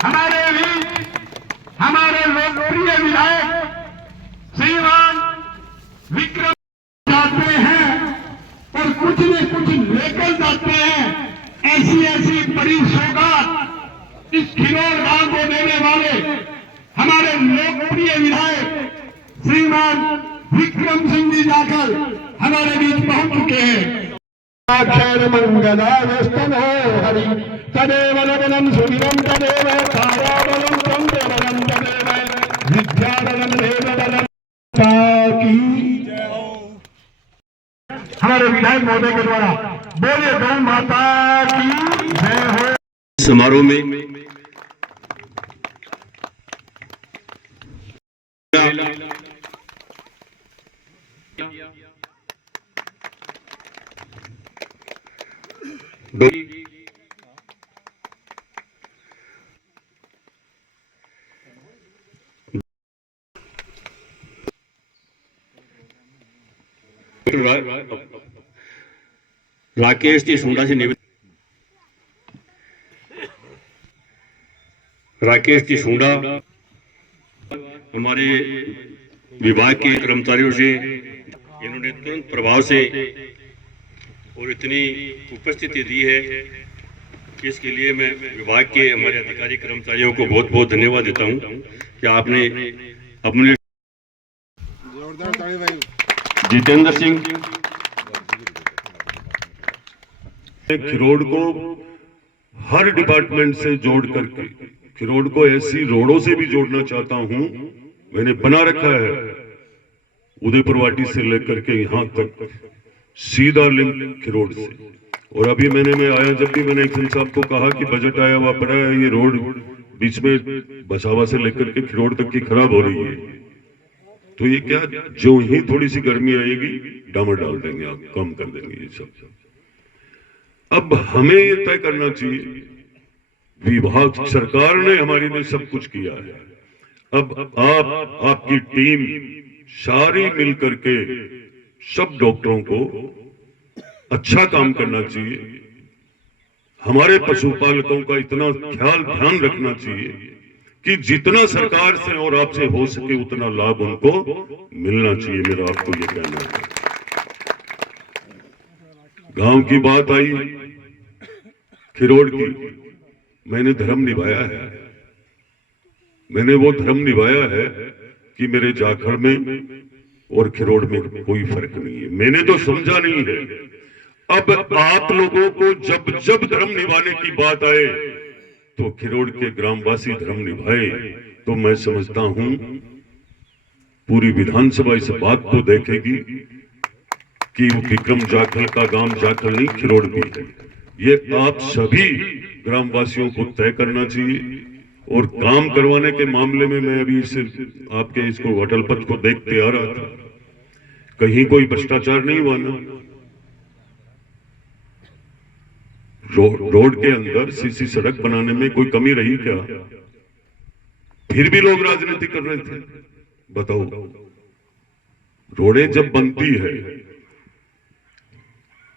हमारे भी हमारे लोकप्रिय विधायक श्रीमान विक्रम जाते हैं और कुछ न कुछ लेकर जाते हैं। ऐसी बड़ी सौगात इस खिरोड़ गांव को देने वाले हमारे लोकप्रिय विधायक श्रीमान विक्रम सिंह जी जाकर हमारे बीच पहुंच चुके हैं। अक्षर मंगलास्तव हरि तदेव लवनम सुनिरम तदेव ताराबलम तम देवलम तदेव विद्याबलम देवबलम की जय हो। हमारे विधायक महोदय के द्वारा बोले गौ माता की जय हो। समारोह में राकेश जी सोंडा से निवेदन, राकेश जी सोंडा हमारे विभाग के कर्मचारियों से इन्होंने तुरंत प्रभाव से और इतनी उपस्थिति दी है, इसके लिए मैं विभाग के हमारे अधिकारी कर्मचारियों को बहुत बहुत धन्यवाद देता हूं कि आपने अपने जितेंद्र सिंह खिरोड़ को हर डिपार्टमेंट से जोड़ करके खिरोड़ को ऐसी रोडों से भी जोड़ना चाहता हूं। मैंने बना रखा है उदयपुर वाटी से लेकर के यहां तक सीधा लिंक खिरोड़ से। और अभी मैं आया जब भी मैंने एक साहब को कहा कि बजट आया हुआ पड़ा है, ये रोड बीच में बसावा से लेकर के खिरोड़ तक की खराब हो रही है, तो ये क्या जो ही थोड़ी सी गर्मी आएगी डामर डाल देंगे, आप कम कर देंगे ये सब। अब हमें ये तय करना चाहिए, विभाग सरकार ने हमारे लिए सब कुछ किया है, अब आपकी टीम सारी मिलकर के सब डॉक्टरों को अच्छा काम करना चाहिए। हमारे पशुपालकों का इतना ध्यान रखना चाहिए कि जितना सरकार से और आपसे हो सके उतना लाभ उनको मिलना चाहिए। मेरा आपको ये कहना है। गांव की बात आई खिरोड़ की, मैंने धर्म निभाया है, मैंने वो धर्म निभाया है कि मेरे जाखड़ में और खिरोड़ में कोई फर्क नहीं है। मैंने तो समझा नहीं है। अब आप लोगों को जब जब धर्म निभाने की बात आए तो खिरोड़ के ग्रामवासी धर्म निभाए, तो मैं समझता हूं पूरी विधानसभा इस बात को देखेगी कि वो विक्रम जाखल का गांव जाखल नहीं खिरोड़ भी है। ये आप सभी ग्रामवासियों को तय करना चाहिए। और काम करवाने के मामले में मैं अभी इसे आपके इसको होटल पथ को देखते आ रहा था, कहीं कोई भ्रष्टाचार नहीं हुआ ना। रोड के अंदर सीसी सड़क बनाने में कोई कमी रही क्या? फिर भी लोग राजनीति कर रहे थे। बताओ, रोडें जब बनती है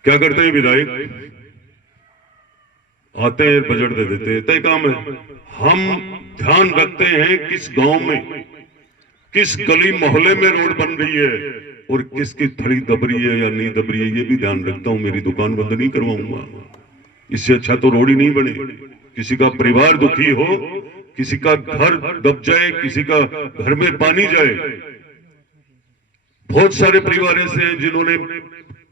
क्या करते हैं विधायक? आते हैं बजट दे देते हैं, तय काम है। हम ध्यान रखते हैं किस गांव में किस गली मोहल्ले में रोड बन रही है और किसकी थड़ी दब रही है या नहीं दब रही है, ये भी ध्यान रखता हूं। मेरी दुकान बंद नहीं करवाऊंगा, इससे अच्छा तो रोड ही नहीं बने। किसी का परिवार दुखी हो, किसी का घर दब जाए, किसी का घर में पानी जाए। बहुत सारे परिवार ऐसे हैं जिन्होंने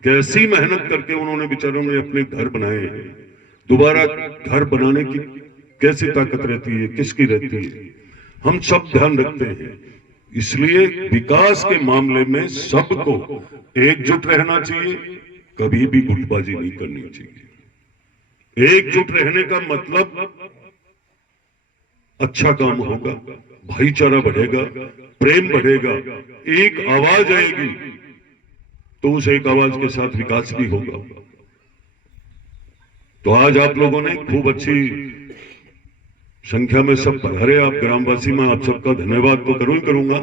कैसी मेहनत करके उन्होंने बेचारों ने अपने घर बनाए हैं। दोबारा घर बनाने की कैसी ताकत रहती है, किसकी रहती है, हम सब ध्यान रखते हैं। इसलिए विकास के मामले में सबको एकजुट रहना चाहिए, कभी भी गुटबाजी नहीं करनी चाहिए। एकजुट रहने का मतलब अच्छा काम होगा, भाईचारा बढ़ेगा, प्रेम बढ़ेगा, एक आवाज आएगी तो उस एक आवाज के साथ विकास भी होगा। तो आज आप लोगों ने खूब अच्छी संख्या में सब पधारे, आप ग्रामवासी में आप सबका धन्यवाद तो करूंगा।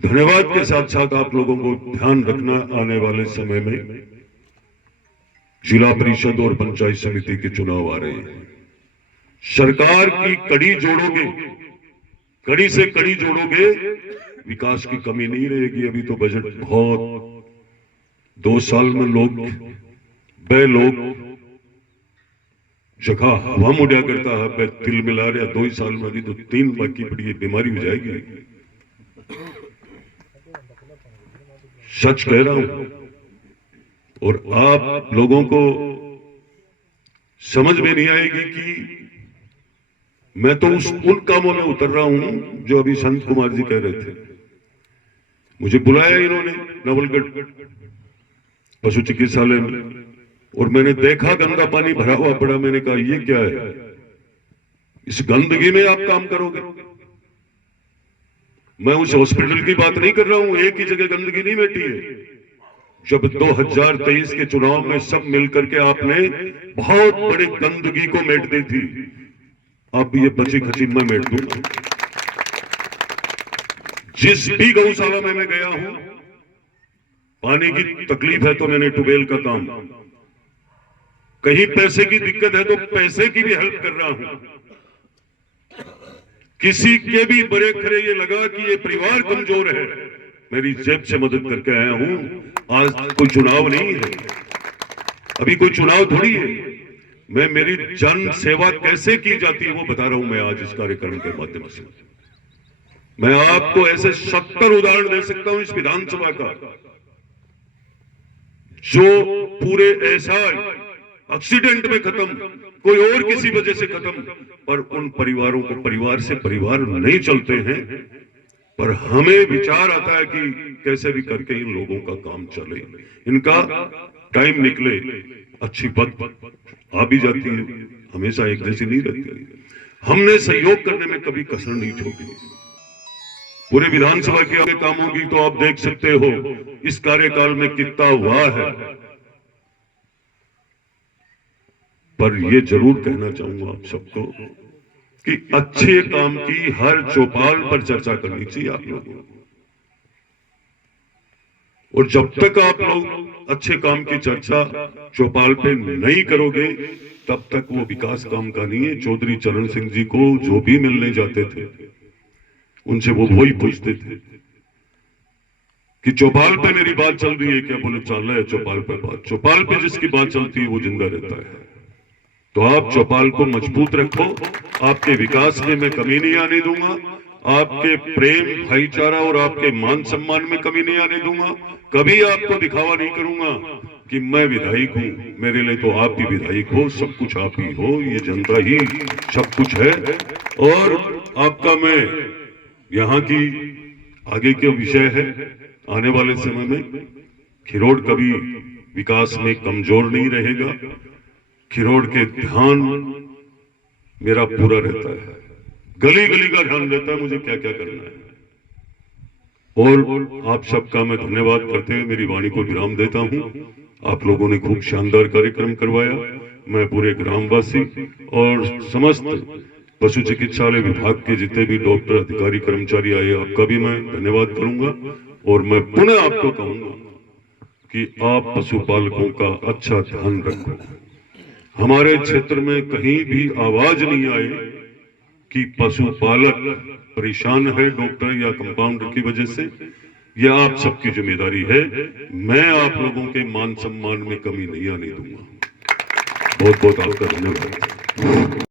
धन्यवाद के साथ साथ आप लोगों को ध्यान रखना, आने वाले समय में जिला परिषद और पंचायत समिति के चुनाव आ रहे हैं। सरकार की कड़ी जोड़ोगे, कड़ी से कड़ी जोड़ोगे, विकास की कमी नहीं रहेगी। अभी तो बजट बहुत 2 साल में लोग जगह हवा मुड़ा करता है, तिल मिला रहा 2 ही साल में, अभी तो 3 बाकी पड़ी है, बीमारी हो जाएगी। सच कह रहा हूं, और आप लोगों को समझ में नहीं आएगी कि मैं तो उन कामों में उतर रहा हूं जो अभी संत कुमार जी कह रहे थे। मुझे बुलाया इन्होंने नवलगढ़ पशु चिकित्सालय में, और मैंने देखा गंदा पानी भरा हुआ पड़ा। मैंने कहा ये क्या है, इस गंदगी में आप काम करोगे? मैं उस हॉस्पिटल की बात नहीं कर रहा हूं, एक ही जगह गंदगी नहीं बैठी है। जब 2023 के चुनाव में सब मिलकर के आपने बहुत बड़ी गंदगी को मेट दी थी, अब ये बची खची मैं मेट दूंगा। जिस भी गौशाला में मैं गया हूं, पानी की तकलीफ है तो मैंने ट्यूबवेल का काम, कहीं पैसे की दिक्कत है तो पैसे की भी हेल्प कर रहा हूं। किसी के भी बड़े खरे ये लगा कि ये परिवार कमजोर है, मेरी जेब से मदद करके आया हूं। आज कोई चुनाव नहीं है, अभी कोई चुनाव थोड़ी है। मैं मेरी जन सेवा कैसे की जाती है वो बता रहा हूं मैं आज इस कार्यक्रम के माध्यम से। मैं आपको ऐसे 70 उदाहरण दे सकता हूं इस विधानसभा का, जो पूरे ऐसा एक्सीडेंट में खत्म, कोई और किसी वजह से खत्म, पर उन परिवारों को, परिवार से परिवार नहीं चलते हैं, पर हमें विचार आता है कि कैसे भी करके इन लोगों का काम चले, इनका टाइम निकले। अच्छी बात आ भी जाती है, हमेशा एक जैसी नहीं रहती। हमने सहयोग करने में कभी कसर नहीं छोड़ी। पूरे विधानसभा के आगे काम होगी तो आप देख सकते हो इस कार्यकाल में कितना हुआ है। पर ये जरूर कहना चाहूंगा आप सबको कि अच्छे काम की हर चौपाल पर चर्चा करनी चाहिए आप लोगों को, और जब तक आप लोग अच्छे काम की चर्चा चौपाल पे नहीं करोगे तब तक वो विकास काम का नहीं है। चौधरी चरण सिंह जी को जो भी मिलने जाते थे उनसे वो वही पूछते थे कि चौपाल पे मेरी बात चल रही है क्या? बोले चल रहा है चौपाल पे बात। चौपाल पे जिसकी बात चलती है वो जिंदा रहता है। तो आप चौपाल को मजबूत रखो, आपके विकास में मैं कमी नहीं आने दूंगा, आपके प्रेम भाईचारा और आपके मान सम्मान में कमी नहीं आने दूंगा। कभी आपको दिखावा नहीं करूंगा कि मैं विधायक हूं, मेरे लिए तो आप भी विधायक हो, सब कुछ आप ही हो, ये जनता ही सब कुछ है। और आपका मैं यहाँ की आगे के विषय है, आने वाले समय में खिरोड़ कभी विकास में कमजोर नहीं रहेगा। खिरोड़ के ध्यान मेरा पूरा रहता है, गली गली का ध्यान रहता है मुझे क्या क्या करना है। और आप सबका मैं धन्यवाद करते हुए मेरी वाणी को विराम देता हूं। आप लोगों ने खूब शानदार कार्यक्रम करवाया। मैं पूरे ग्रामवासी और समस्त पशु चिकित्सालय विभाग के जितने भी डॉक्टर, अधिकारी, कर्मचारी आए, आपका भी मैं धन्यवाद करूंगा। और मैं पुनः आपको कहूंगा कि आप पशुपालकों का अच्छा ध्यान रखो। हमारे क्षेत्र में कहीं भी आवाज नहीं आए कि पशुपालक परेशान है डॉक्टर या कंपाउंडर की वजह से। यह आप सबकी जिम्मेदारी है। मैं आप लोगों के मान सम्मान में कमी नहीं आने दूंगा। बहुत बहुत आपका धन्यवाद।